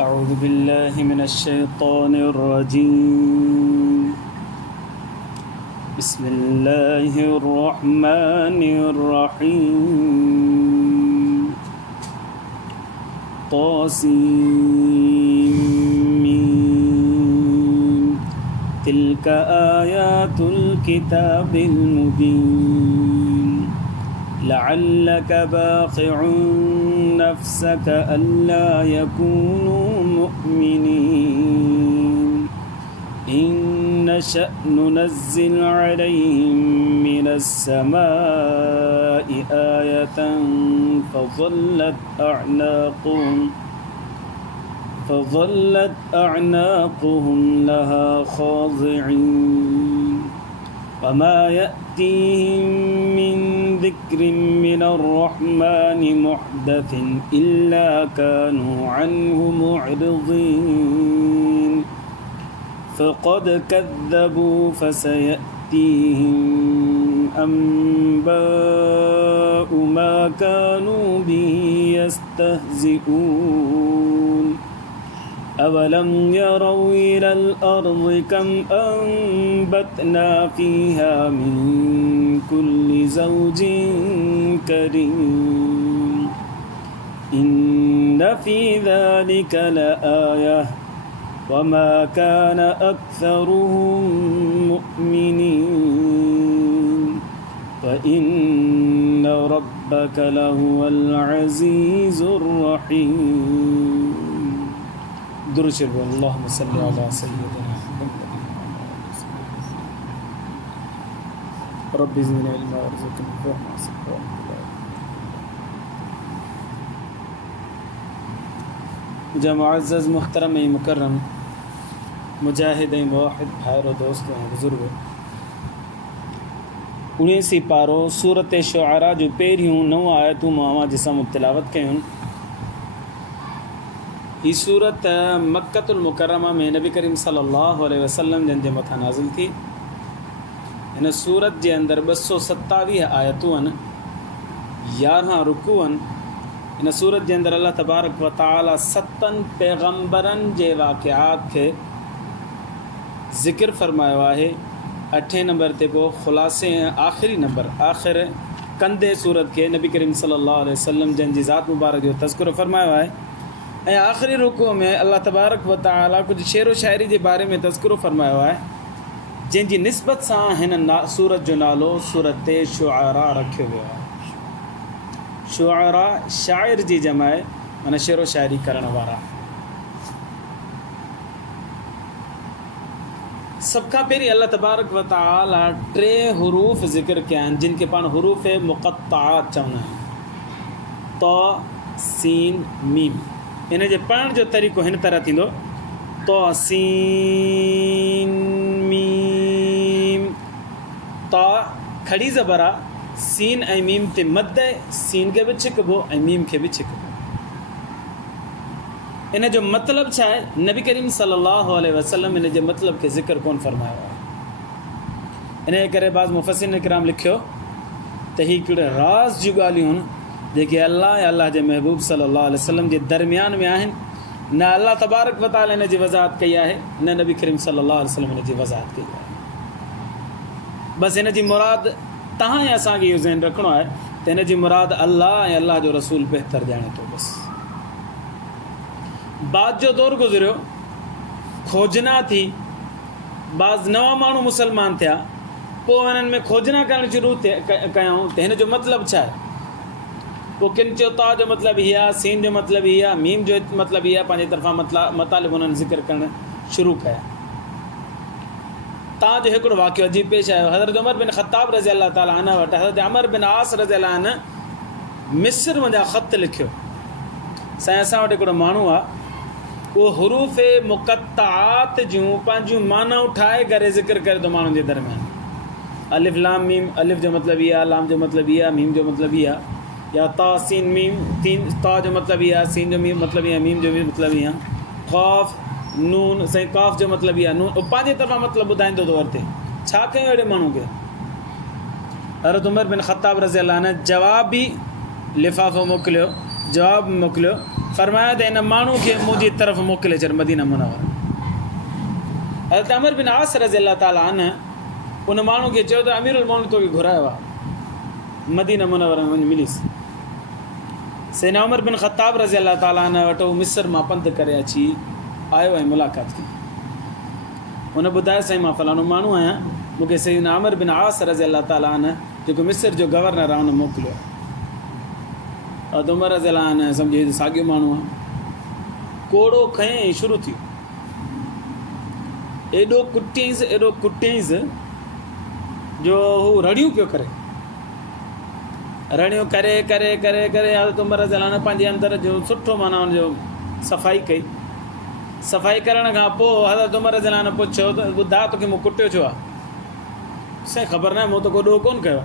أعوذ بالله من الشيطان الرجيم بسم الله الرحمن الرحيم طاسيم تلك آيات الكتاب المبين لعلك باخع نفسك ألا يكونوا مؤمنين إن نشأ ننزل عليهم من السماء آية فظلت أعناقهم لها خاضعين وما يأتيهم من ذكر من الرحمن محدث إلا كانوا عنه معرضين فقد كذبوا فسيأتيهم أنباء ما كانوا به يستهزئون أولم يروا إلى الأرض كم أنبتنا فيها من كل زوج كريم إن في ذلك لآية وما كان أكثرهم مؤمنين وإن ربك لهو العزيز الرحيم. درود شریف اللهم صل علی سیدنا محمد رب زدنا علما وارزقنا فهما मुझे मुअज़्ज़ज़ मुहतरम मुकर्रम मुजाहिद मुवाहिद भाइरों दोस्तों बुज़ुर्ग 19 पारो सूरत शुआरा जो पहिरियूं 9 आयतूं मां जिसां तिलावत कयूं. ही सूरत मक्कतुल मुकर्रमा में नबी करीम सल्लल्लाहु अलैहि वसल्लम जन जे मथां नाज़िल थी. हिन सूरत जे अंदरि 227 आयतूं आहिनि, 11 रुकू आहिनि. इन सूरत जे अंदरि अल्लाह तबारक व तआला 7 पैगंबरनि जे वाक़िआत खे ज़िक्र फ़रमायो आहे. 8 नंबर ते पोइ ख़ुलासे आख़िरी नंबर आख़िर कंदे सूरत खे नबी करीम सल्लल्लाहु अलैहि वसल्लम जन जी ज़ात मुबारक जो तज़किरो फ़रमायो आहे. ऐं आख़िरी रुकू में अल्लाह तबारक व तआला कुझु शेरो शाइरी जे बारे में तज़किरो फ़रमायो आहे, जंहिंजी निस्बत सां हिन सूरत जो नालो सूरत शुआरा रखियो वियो आहे. शुआरा शाइर जी जमा आहे, माना शेरो शाइरी करण वारा. सभ खां पहिरीं अल्लाह तबारक व तआला 3 हुरूफ़ ज़िक्र कया आहिनि, जिन खे पाण हुरूफ़ मुक़त्ताअत चवंदा आहियूं. त सीन मीम. इन जे पढ़ण जो तरीक़ो हिन तरह थींदो: तो सीन मीम. तो खड़ी ज़बर आहे, सीन ऐं मीम ते मद, सीन खे बि छिकबो ऐं मीम खे बि छिकबो. इन जो मतिलबु छा आहे? नबी करीम सल्लल्लाहु अलैहि वसल्लम इन जे मतिलब खे ज़िक्र कोन फ़रमायो आहे. इन करे बाज़ मुफ़स्सिरीन किराम लिखियो त ही हिकिड़े राज़ जूं ॻाल्हियूं आहिनि जेके अल्लाह ऐं अल्लाह जे महबूब सल्लल्लाहु अलैहि वसल्लम जे दरमियान में आहिनि. न अल्लाह तबारक व तआला इन जी वज़ाहत कई आहे, न नबी करीम सल्लल्लाहु अलैहि वसल्लम इन जी वज़ाहत कई आहे. बसि इन जी मुराद तव्हां ऐं असांखे इहो ज़हन रखिणो आहे त हिन जी मुराद अल्लाह ऐं अल्लाह जो रसूल बहितर ॼाणे थो. बसि बाद जो दौरु गुज़रियो, खोजना थी, बाज़ नवां माण्हू मुसलमान थिया, पोइ हिननि में खोजना करणु शुरू कयूं त हिन जो मतिलबु छा आहे. पोइ किन चयो ता जो मतिलबु हीअ आहे, सीन जो मतिलबु हीअ आहे, मीम जो मतिलबु हीअ आहे. पंहिंजे तरफ़ां मतालिब उन्हनि ज़िक्र करणु शुरू कया. तव्हांजो हिकिड़ो वाक़ियो अजीब पेश आयो. हज़रत उमर बिन ख़त्ताब रज़ी अल्लाह ताला अन्हु वटि हज़रत अमर बिन आस रज़ी अल्लाह अन्हु मिस्र वञा ख़त लिखियो. साईं असां वटि हिकिड़ो माण्हू आहे, उहो हुरूफ़ मुक़त्ताअत जूं पंहिंजूं मानाऊं ठाहे करे ज़िक्र करे थो माण्हुनि जे दरमियान. अलिफ लाम मीम, अलिफ जो मतिलबु इहा, लाम जो मतिलबु इहा, मीम जो मतिलबु इहा, या ता सीन मीम. ता जो मतिलबु इहा, सीन जो मतिलबु इहा, मीम जो बि मतिलबु इहा. क़ाफ़ नून साईं काफ़ जो मतिलबु इहा नून पंहिंजे तरफ़ां मतिलबु ॿुधाईंदो थो वरिते। छा कयूं अहिड़े माण्हू खे? हज़रत उमर बिन ख़त्ताब रज़ी अल्लाह अन्हु जवाबी लिफ़ाफ़ो मोकिलियो, जवाब मोकिलियो फरमाया त हिन माण्हू खे मुंहिंजी तरफ़ मोकिले छॾ मदीना मुनव्वर। हज़रत अमर बिन आस रज़ी अल्लाह ताला अन उन माण्हू खे चयो त अमीरुल मोमिनीन तोखे घुरायो आहे, मदीना मुनव्वर में वञी मिलीस। सैयदना उमर बिन ख़त्ताब रज़ी अल्लाह ताला अन वटि मिस्र मां पंधु करे अची आयो ऐं मुलाक़ात कई। हुन ॿुधायो साईं मां फलाणो माण्हू आहियां, मूंखे सैयदना उमर बिन आस रज़ी अल्लाह ताला अन जेको मिस्र जो गवर्नर आहे हुन मोकिलियो आहे। और उमर रज़ी अल्लाह अन सम्झे साॻियो माण्हू आहे, कोड़ो खयईं शुरू थी, एॾो कुटियईंसि जो हू रड़ियूं पियो करे, रड़ियूं करे करे करे करे हज़रत उमर रज़ी अल्लाह अन पंहिंजे अंदर जो सुठो माना हुनजो सफ़ाई कई। सफ़ाई करण खां पोइ हज़रत उमर रज़ी अल्लाह अन पुछियो त ॿुधा तोखे मूं कुटियो छो आहे? साईं ख़बर न आहे, मूं त को ॾोह कोन कयो।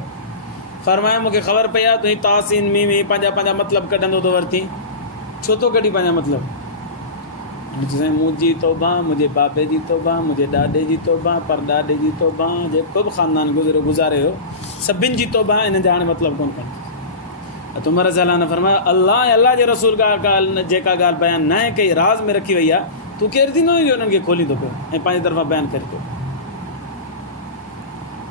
फरमाया मूंखे ख़बर पई आहे तुंहिंजी तासीन मीम पंहिंजा मतिलबु कढंदो थो वरिती, छो थो कढी पंहिंजा मतिलबु? साईं मुंहिंजी तौबा, मुंहिंजे बाबे जी तौबा, मुंहिंजे ॾाॾे जी तौबा, परॾाॾे जी तौबा, जेको बि ख़ानदान गुज़ारे हो सभिनि जी तौबा, हिन जा हाणे मतिलबु कोन कनि। त उमर रज़ी अल्लाह अन फरमायो अल्लाह जे रसूल ॻाल्हि जेका ॻाल्हि बयानु न कई राज़ में रखी वई आहे, तूं केरु थींदो जो उन्हनि खे खोलींदो पियो ऐं पंहिंजी तरफ़ां बयानु करे पियो।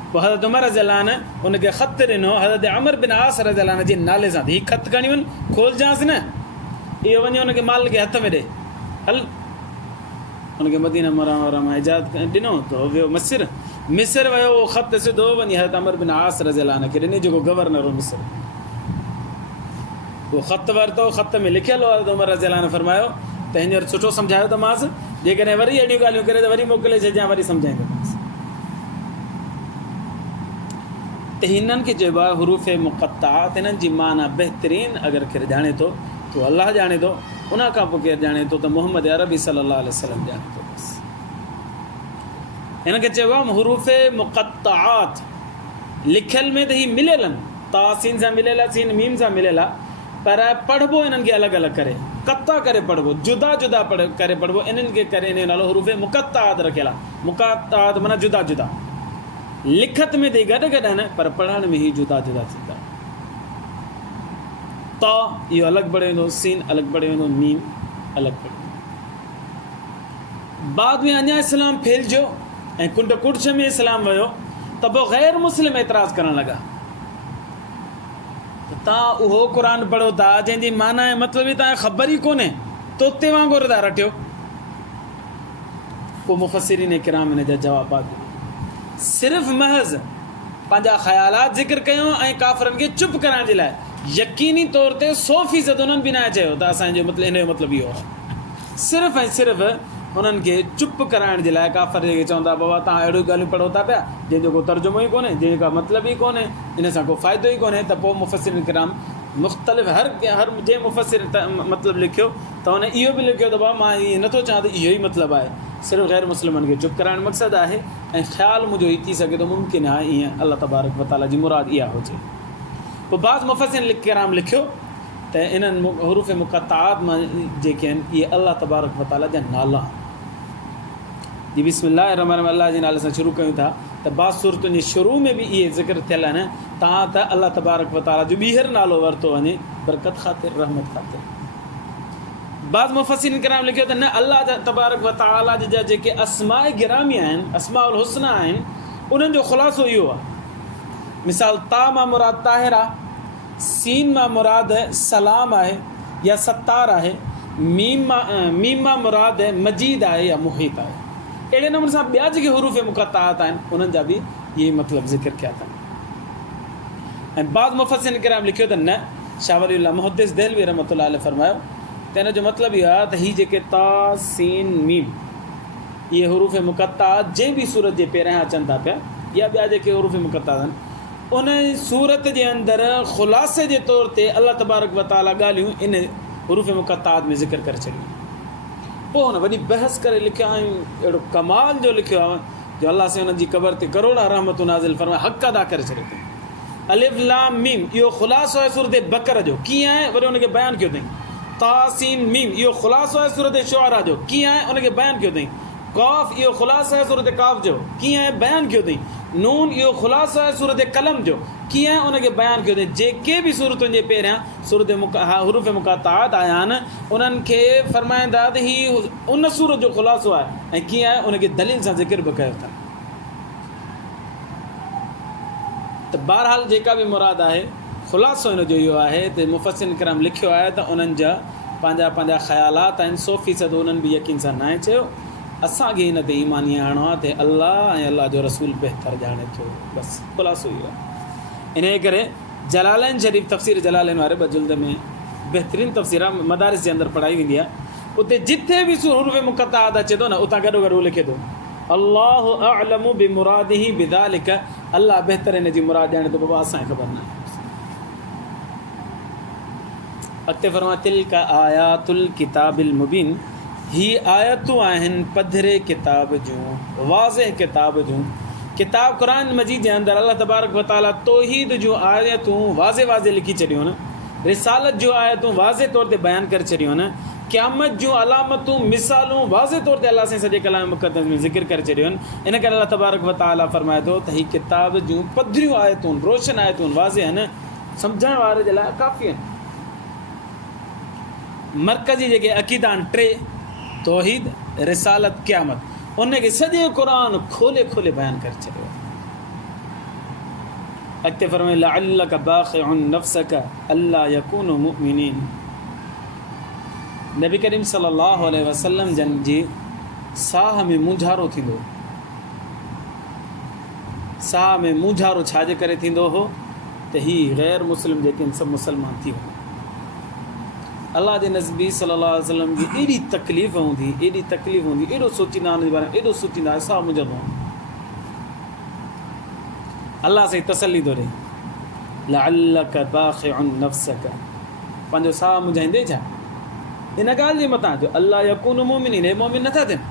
पोइ हज़रत उमर रज़ी अल्लाह अन उनखे ख़त ॾिनो हज़रत अमर बिन आस रज़ी अल्लाह अन जे नाले सां, हीउ ख़त खणी वञि खोलजांसि न, इहो वञी हुनखे माल खे हथ में ॾे, हल। हुनखे मदीना मुनव्वरा मां इजाज़त ॾिनो त वियो मिस्र वियो। उहो ख़त सिधो वञी हज़रत अमर बिन आस रज़ी अल्लाह अन खे ॾिनी जेको गवर्नर हो मिस्र। उहो ख़त वरितो, ख़त में लिखियलु हो। हज़रत उमर रज़ी अल्लाह अन फरमायो त हींअर सुठो सम्झायो त मांसि, जेकॾहिं वरी अहिड़ियूं ॻाल्हियूं करे त वरी मोकिले छॾिजां, वरी सम्झाईंदोमांसि। त हिननि खे चइबो आहे हुरूफ़ मुक़त्तात। हिननि जी माना बहितरीन अगरि केरु ॼाणे थो त अलाह ॼाणे थो, उन खां पोइ केरु ॼाणे थो त मोहम्मद अरबी सल्लल्लाहु अलैहि वसल्लम ॼाणे थो। बसि हिन खे चइबो आहे हुरूफ़ मुक़त्तात। लिखियल में त हीअ मिलियल आहिनि, तासीन सां मिलियल आहे, सीन मीम सां मिलियल आहे, पर पढ़िबो हिननि खे अलॻि अलॻि करे, क़त्ता करे पढ़िबो, जुदा जुदा करे पढ़िबो। इन्हनि खे करे इन जो नालो हुरूफ़ मुक़त्तात रखियल आहे। मुक़त्तात माना जुदा जुदा, लिखत में त गॾु गॾु आहिनि पर पढ़ण में ई जुदा जुदा थींदा। त इहो अलॻि पढ़ियो वेंदो, सीन अलॻि पढ़ियो वेंदो, मीम अलॻि पढ़ियो वेंदो। बाद में अञा इस्लाम फैलिजियो ऐं कुंड कुड़छ में इस्लाम वियो त पोइ ग़ैर मुस्लिम एतिराज़ करणु लॻा त तव्हां उहो क़ुर पढ़ो था जंहिंजी माना ऐं मतिलबु ई तव्हांखे ख़बर ई कोन्हे, तोते वांगुरु था रटियो। पोइ मुफ़सिरीन किराम हिन जा जवाबात सिर्फ़ु महज़ पंहिंजा ख़्यालात ज़िक्र कयूं ऐं काफ़िरनि खे चुप कराइण जे लाइ। यकीनी तौर ते 100% उन्हनि बि न चयो त असांजो मतिलबु हिन जो मतिलबु इहो आहे। सिर्फ़ु ऐं सिर्फ़ु उन्हनि खे चुप कराइण जे लाइ काफ़िर जेके चवंदा बाबा तव्हां अहिड़ियूं ॻाल्हियूं पढ़ो था पिया जंहिंजो को तर्जुमो ई कोन्हे, जंहिंजो का मतिलबु ई कोन्हे, इन सां को फ़ाइदो ई कोन्हे। त पोइ मुफ़सिरीन किराम मुख़्तलिफ़ हर जंहिं मुफ़सिर मतिलबु लिखियो त हुन इहो बि लिखियो त बाबा मां ईअं नथो चवां त इहो ई मतिलबु आहे, सिर्फ़ु ग़ैर मुस्लिमनि खे चुप कराइण मक़सदु आहे। ऐं ख़्यालु मुंहिंजो हीअ थी सघे थो मुमकिन आहे ईअं अलाह तबारक व तआला जी मुराद इहा हुजे। पोइ बाज़ मुफ़सिरीन किराम लिखियो त इन्हनि हुरूफ़ मुक़त्तात मां जेके आहिनि इहे अलाह तबारक व तआला जा नाला जी। बिस्मिल्लाह रहमान अल्लाह जे नाले सां शुरू कयूं था त बाज़ सूरतुनि जे शुरू में बि इहे ज़िक्र थियल आहिनि तव्हां त अलाह तबारक व तआला जो ॿीहर नालो वरितो वञे, बरकत ख़ातिर, रहमत ख़ातिर। बाज़ मुफ़सिरीन किराम लिखियो त न, अलाह जा तबारक व तआला जा जेके अस्माए गिरामी आहिनि, अस्माउल हुस्ना आहिनि, उन्हनि जो ख़ुलासो इहो आहे। मिसाल ता मां मुराद ताहिर आहे, सीन मां मुराद सलाम आहे या सत्तार आहे, मीम मां मुराद मजीद आहे या मुहीत आहे। अहिड़े नमूने सां ॿिया जेके हुरूफ़ मुक़त्तात आहिनि उन्हनि जा बि इहे मतिलबु ज़िक्र कया अथनि। ऐं बाज़ मुफ़सिरीन किराम लिखियो त न, शाह वलीउल्लाह मुहद्दिस देहलवी रहमतुल्लाह अलैह फरमायो त हिन जो मतिलबु इहो आहे त हीअ जेके ता सीन मीम इहे हुरूफ़ मुक़त्तात जंहिं बि सूरत जे पहिरियां अचनि था पिया या ॿिया जेके हुरूफ़ मुक़त्तात आहिनि उन सूरत जे अंदरि ख़ुलासे जे तौर ते अलाह तबारक व तआला ॻाल्हियूं इन हुरूफ़ मुक़त्तात में ज़िक्र करे छॾियूं। पोइ हुन वॾी बहस करे लिखियो ऐं अहिड़ो कमाल जो लिखियो आहे जो अलाह से हुननि जी क़बर ते करोड़ा रहमतूं नाज़िल फरमाए हक़ अदा करे छॾियो अथईं। अलिफ लाम मीम इहो ख़ुलासो आहे सूरत बकर जो, कीअं आहे वरी हुनखे बयानु कयो अथईं। तासीन मीम इहो ख़ुलासो आहे सूरत शुअरा जो, कीअं आहे हुनखे बयानु कयो अथईं। क़ाफ़ इहो ख़ुलासो आहे सूरत काफ़ जो, कीअं आहे बयानु कयो अथईं। नून इहो ख़ुलासो आहे सूरत कलम जो कीअं उनखे बयानु कयो अथई जेके बि सूरतुनि जे पहिरियां सूरत हुरूफ़ मुक़ातात आया आहिनि उन्हनि खे फ़रमाईंदा त हीउ उन सूरत जो ख़ुलासो आहे ऐं कीअं आहे उनखे दलील सां ज़िक्र बि कयो अथनि। त बहरहाल जेका बि मुराद आहे ख़ुलासो हिन जो इहो आहे त मुफ़स्सिरीन किराम लिखियो आहे त उन्हनि जा पंहिंजा पंहिंजा ख़्यालात आहिनि 100% उन्हनि बि यकीन सां नाहे चयो असांखे हिन ते ईमानी आणो आहे त अलाह ऐं अलाह जो रसूल बहितर ॼाणे थो बसि ख़ुलासो इहो आहे। इन करे जलालैन शरीफ़ तफ़सीर जलालैन वारे ॿ जुल्द में बहितरीनु तफ़सीर आहे मदारिस जे अंदरि पढ़ाई वेंदी आहे उते जिथे बि हुरूफ़ मुक़त्तात अचे थो न उतां गॾो गॾु लिखे थो अल्लाहु अअलमु बिमुरादिही बिज़ालिक अलाह बहितर हिन जी मुराद ॼाणे थो बाबा असांखे ख़बर न आहे। अॻिते फरमाए तिल्क आयातुल किताबिल मुबीन ही आयतूं आहिनि पधरे किताब जूं वाज़िह किताब जूं किताब क़ुर मजीद जे अंदरि अल्लाह तबारक व तआला तौहीद जूं आयतूं वाज़िह वाज़िह लिखी छॾियूं आहिनि रिसालत जूं आयतूं वाज़िह तौर ते बयानु करे छॾियूं आहिनि क़यामत जूं अलामतूं मिसालूं वाज़िह तौर ते अलाह साईं सॼे कलाम मुक़द्दस में ज़िक्र करे छॾियूं आहिनि। इन करे अल्लाह तबारक व तआला फ़रमाए थो त हीअ किताब जूं पधरियूं आयतूं रोशन आयतूं वाज़िह आहिनि सम्झण वारे जे लाइ काफ़ी आहिनि। मरकज़ी जेके अक़ीदा आहिनि 3 तौहीद रिसालत क़यामत उनखे सॼे क़ुर खोले खोले बयानु करे छॾियो। अॻिते फरमाए लअल्लक बाख़िउन नफ़्सक अल्ला यकूनु मुमिनीन नबी करीम सल्लल्लाहु अलैहि वसल्लम जन जी साह में मुंझारो थींदो साह में मुंझारो छाजे करे थींदो हो त ही ग़ैर मुस्लिम जेके सभु मुसलमान थी वञनि अल्लाह जे नबी सल्लल्लाहु अलैहि वसल्लम जी एॾी तकलीफ़ हूंदी एॾो सोचींदा हुन जे बारे में एॾो सोचींदा साह मुंझंदो अल्लाह सां तसली थो ॾे लअल्लक बाख़िउन नफ़्सक पंहिंजो साह मुंझाईंदे छा इन ॻाल्हि जे मथां जो अल्लाह यकूनु मुमिनीन हे मोमिन नथा थियनि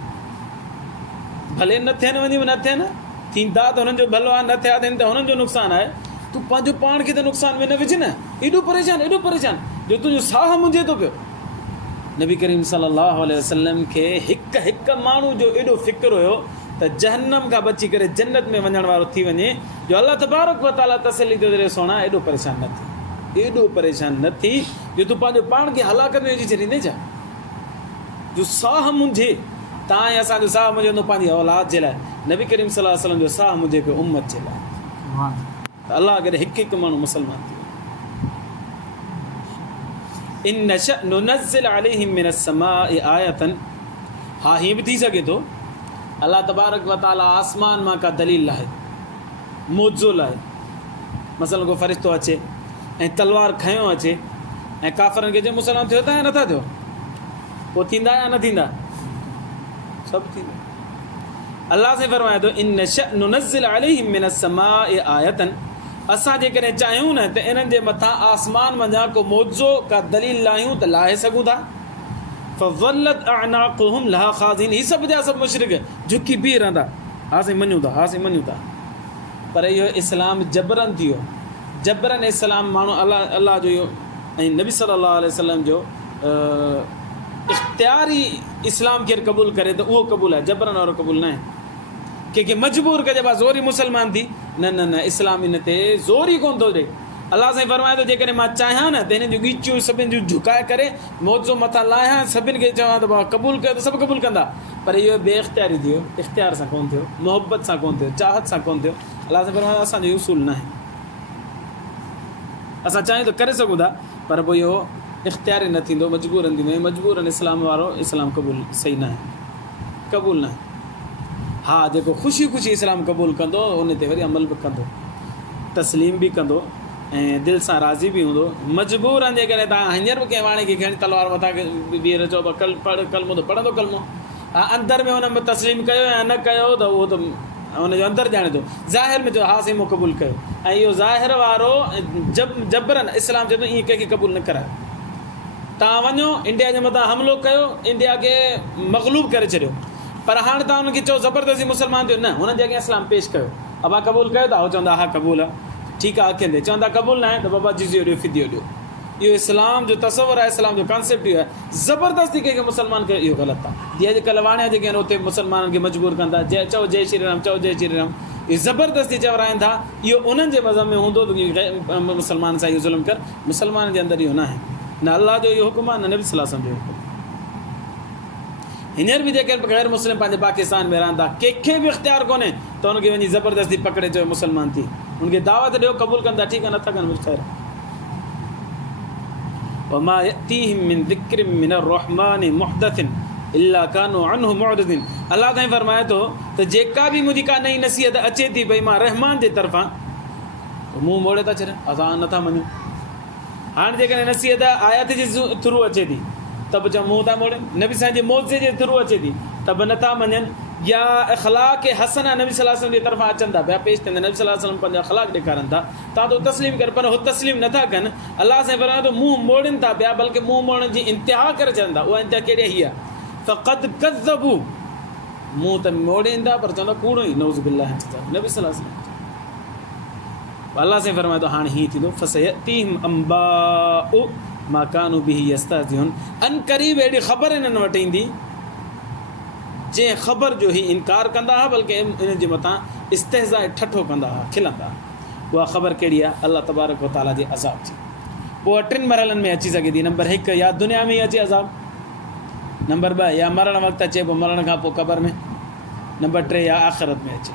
भले न थियनि वञी न थियनि थींदा त हुननि जो भलो आहे न थिया थियनि त हुननि जो नुक़सानु आहे तूं पंहिंजो पाण खे त नुक़सान में न विझ न एॾो परेशान जो तुंहिंजो साह मुंझे थो पियो। नबी करीम सल्लल्लाहु अलैहि वसल्लम खे हिकु माण्हू जो एॾो फ़िक्र हुयो त जहन्नम खां बची करे जन्नत में वञण वारो थी वञे जो अल्लाह तबारक व तआला तसली थो ॾे सोना एॾो परेशान न थी जो तूं पंहिंजो पाण खे हलाकत में विझी छॾींदे छा जो साह मुंझे तव्हां ऐं असांजो साह मुंझंदो पंहिंजी औलाद जे लाइ नबी करीम सल्लल्लाहु अलैहि वसल्लम जो साह मुंझे पियो उम्मत जे लाइ त अल्लाह अगरि हिकु माण्हू मुसलमान थी इन नशअ नुनज़्ज़िल अलैहिम मिनस समाइ आयतन हा हीअं बि थी सघे थो अल्लाह तबारक व तआला आसमान मां का दलील लाहे मौजो लाहे मसलन को फ़रिश्तो अचे ऐं तलवार खयों अचे ऐं काफ़रनि खे चए मुसलमान थियो था या नथा थियो पोइ थींदा या न थींदा सभु थींदा। अल्लाह से फरमाए थो इन नशअ नुनज़्ज़िल अलैहिम मिनस समाइ आयतन असां जेकॾहिं चाहियूं न त इन्हनि जे मथां आसमान मंझां को मौजो का दलील लाहियूं त लाहे सघूं था फ़ज़ल्लत अअनाक़ुहुम लहा ख़ाज़िन ही सभु जा सभु मुशरिक झुकी बीह रहंदा हा साईं मञूं था पर इहो इस्लाम जबरन थी वियो जबरन इस्लाम माण्हू अल्लाह जो इहो ऐं नबी सल्लल्लाहु अलैहि वसल्लम जो इख़्तियारी इस्लाम केरु क़बूल करे त उहो क़बूल आहे जबरन वारो क़बूल न आहे कंहिंखे मजबूर कजे बा ज़ोरी मुसलमान थी न इस्लाम इन ते ज़ोर ई कोन थो ॾे अल्लाह साईं फरमाए थो जेकॾहिं मां चाहियां न त हिन जूं ॻीचियूं सभिनि जूं झुकाए करे मौजो मथां लाहियां सभिनि खे चवां त भाउ क़बूल कयो त सभु क़बूल कंदा पर इहो बेइख़्तियारी थी वियो इख़्तियार सां कोन थियो मोहबत सां कोन थियो चाहत सां कोन थियो अल्लाह साईं फरमाए असांजो इहो उसूल न आहे असां चाहियूं त करे सघूं था पर पोइ इहो इख़्तियारी न थींदो मजबूरनि थींदो मजबूरनि इस्लाम वारो इस्लाम क़बूल सही न आहे क़बूल न आहे हा जेको ख़ुशी इस्लाम क़बूल कंदो उन ते वरी अमल बि कंदो तस्लीम बि कंदो ऐं दिलि सां राज़ी बि हूंदो मजबूरनि जे करे तव्हां हींअर बि कंहिं वाणे खे खणी तलवार मथां बीह चओ कलमो त पढ़ंदो कलमो हा अंदरि में हुन में तस्लीम कयो या न कयो त उहो त हुनजो अंदरि ॼाणे थो ज़ाहिर में चओ हा साईं मूं क़बूल कयो ऐं इहो ज़ाहिर वारो जबरन इस्लाम चए थो ईअं कंहिंखे क़बूल न करायो तव्हां वञो इंडिया जे मथां हमिलो कयो इंडिया खे मग़लूब करे छॾियो पर हाणे तव्हां हुनखे चओ ज़बरदस्ती मुसलमान थियो न हुननि जे अॻियां इस्लाम पेश कयो अबा क़बूल कयो था उहो चवंदा हा क़बूल आहे ठीकु आहे अखियुनि ते चवंदा क़बूल न आहे त बाबा जिज़ियो ॾियो फिदियो ॾियो इहो इस्लाम जो तसवर आहे, इस्लाम जो कॉन्सेप्ट इहो आहे। ज़बरदस्ती कंहिंखे मुस्लमान कयो इहो ग़लति आहे। जीअं अॼुकल्ह वाणिया जेके आहिनि उते मुस्लमाननि खे मजबूर कंदा, चओ जय श्री राम, चओ जय श्री राम, इहे ज़बरदस्ती चवराइनि था। इहो उन्हनि जे मज़हब में हूंदो त मुस्लमान सां इहो ज़ुल्म कर, मुस्लमान जे अंदरि इहो न आहे, न अलाह जो इहो हुकुम आहे, न नबी सल्लल्लाहु अलैहि वसल्लम जो हुकुम। हींअर बि जेके ग़ैर मुस्लिम पंहिंजे पाकिस्तान में रहनि था, कंहिंखे बि इख़्तियार कोन्हे त हुनखे वञी ज़बरदस्ती पकड़े चयो मुस्लमान थी, हुनखे दावत ॾियो, क़बूल कंदा ठीकु आहे, नथा कनि ख़ैर। वमा यअतीहिम मिन ज़िक्रिन मिनर रहमानि मुहदसिन इल्ला कानू अन्हु मुअरिदिन। अलाह ताईं फरमाए थो त जेका बि मुंहिंजी का नई नसीहत अचे थी भई मां रहमान जे तरफ़ां, मुंहुं मोड़े था छॾनि, असां नथा मञूं। हाणे जेकॾहिं नसीहत आयत जे थ्रू अचे थी त बि चओ मुंहुं था मोड़नि, नबी साईं जे मौज़े जे थ्रू अचे थी त बि नथा मञनि, या अख़लाक़ हसना नबी सल्लल्लाहु अलैहि वसल्लम जे तरफ़ां अचनि था पिया, पेश थियनि, नबी सल्लल्लाहु अलैहि वसल्लम पंहिंजा अख़लाक़ ॾेखारनि था, तव्हां तो तस्लीम कर, पर उहो तस्लीम नथा कनि। अलाह साईं फरमाए थो मुंहुं मोड़नि था पिया, बल्कि मुंहुं मोड़नि जी इंतिहा करे छॾनि था। उहा इंतिहा कहिड़ी हीअ आहे, फ़क़द कज़्ज़बू, मुंहुं त मोड़ींदा पर चवंदा कूड़ो ई, नऊज़ बिल्लाह नबी सल्लल्लाहु अलैहि वसल्लम। अलाह साईं फरमाए थो हाणे हीअं थींदो, फसयअतीहिम अंबाउ मा कानू बिही यस्तहज़िऊन, अन क़रीब अहिड़ी ख़बर हिननि वटि ईंदी जंहिं ख़बर जो ई इनकार कंदा हुआ, बल्कि इन जे मथां इस्तेहज़ा ठठो कंदा हुआ, खिलंदा हुआ। उहा ख़बर कहिड़ी आहे, अल्लाह तबारक व तआला जे अज़ाब जी। पोइ 3 मरहलनि में अची सघे थी। नंबर 1 या दुनिया में ई अचे अज़ाब, नंबर 2 या मरण वक़्तु अचे, पोइ मरण खां पोइ क़बर में, नंबर 3 या आख़िरत में अचे।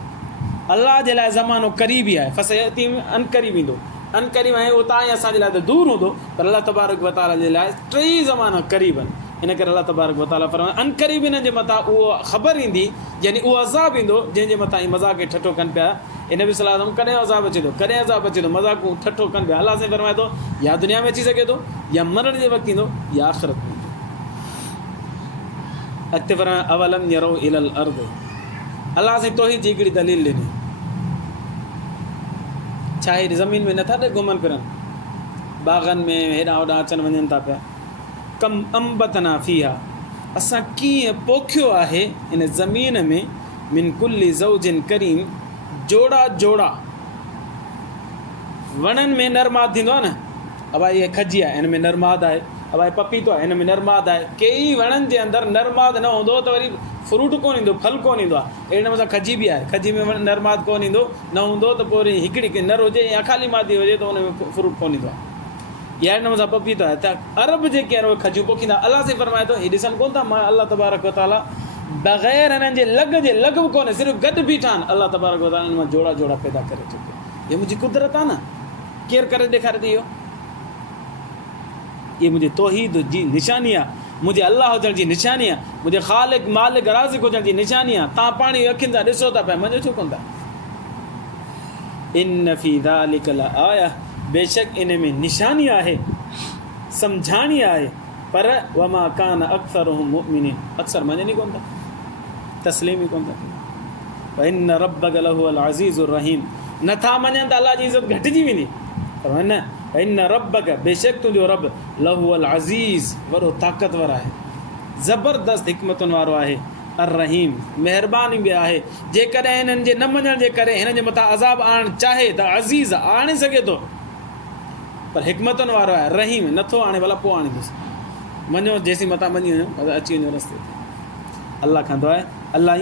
अलाह जे लाइ ज़मानो क़रीब ई आहे, फसयती अन क़रीब ईंदो, अन क़रीब आहे उहो तव्हां असांजे लाइ त दूर हूंदो, पर अलाह तबारक व तआला जे लाइ 3 ज़माना क़रीब आहिनि। इन करे अलाह तबारक व तआला फरमाए अन क़रीब हिन जे मथां उहो ख़बर ईंदी, यानी उहो अज़ाब ईंदो जंहिंजे मथां ई मज़ाक़ ठठो कनि पिया। नबी सल्लल्लाहु अलैहि वसल्लम कॾहिं अज़ाब अचे थो, कॾहिं अज़ाब अचे थो, मज़ाक़ूं ठठो कनि पिया। अलाह साईं फरमाए थो या दुनिया में अची सघे थो, या मरण जे वक़्तु ईंदो, या आख़िरत में ईंदो। अॻिते फरमाए अवलम यरौ इलल अर्द, अलाह साईं तौहीद जी हिकिड़ी दलील ॾिनी, छा हे ज़मीन में नथा घुमनि फिरनि, बाग़नि में हेॾां होॾां अचनि वञनि था पिया। कम अंबतना फीहा, असां कीअं पोखियो आहे इन ज़मीन में, मिन कुल्ली ज़ौजिन करीम, जोड़ा जोड़ा, वणनि में नरमाद थींदो आहे न, अब इहे खजी आहे, हिन में नरमाद आहे, अब पपीतो आहे, हिन में नरमाद आहे। कई वणनि जे अंदरि नरमाद न हूंदो त वरी फ्रूट कोन ईंदो, फल कोन ईंदो आहे। अहिड़े नमूने सां खजी बि आहे, खजी में नरमाद कोन ईंदो, न हूंदो त पोइ वरी हिकिड़ी नर हुजे या ख़ाली मादी हुजे त हुन में फ्रूट कोन ईंदो आहे। या हिन नमूने सां पपीतो आहे। त अरब जेके आहिनि उहे खजियूं पोखींदा। अलाह साईं फरमाए थो हीअ ॾिसनि कोन था, मां अलाह तबारक व तआला बग़ैर हिननि जे लॻ बि कोन्हे, सिर्फ़ु गॾु बीठा आहिनि, अलाह तबारक व तआला हिन मां जोड़ा जोड़ा पैदा करे चुके। इहा मुंहिंजी कुदरत आहे न, केरु करे ॾेखारे थी? इहा मुंहिंजी तौहीद जी निशानी आहे, मुंहिंजे अलाह हुजण जी निशानी आहे, मुंहिंजे ख़ालिक मालिक राज़िक हुजण जी निशानी आहे। तव्हां पाणी अखियुनि सां ॾिसो था पिया, मञो छो कोन था? इन फी ज़ालिक लआया, बेशक इन में निशानी आहे, सम्झाणी आहे, पर वमा कान अक्सरुहुम मुमिनीन, अक्सर मञनि ई कोन था, तस्लीम ई कोन था। व इन रब्बक लहुवल अज़ीज़ुर रहीम, नथा मञनि त अलाह जी इज़त घटिजी वेंदी। पर न इन रब्बक, बेशक तुंहिंजो रब, लहुवल अज़ीज़, वॾो ताक़तवर आहे, ज़बरदस्त हिकमतुनि वारो आहे, अर रहीम, महिरबानी बि आहे। जेकॾहिं हिननि जे न मञण जे करे हिन जे मथां अज़ाब आणणु चाहे त अज़ीज़ आणे सघे थो, पर हिकमतुनि वारो आहे, रहीम, नथो आणे भला पोइ आणींदुसि। मञो जेसीं मथां मञी वञो, अची वञो रस्ते ते। अलाह खां दुआ आहे, अलाह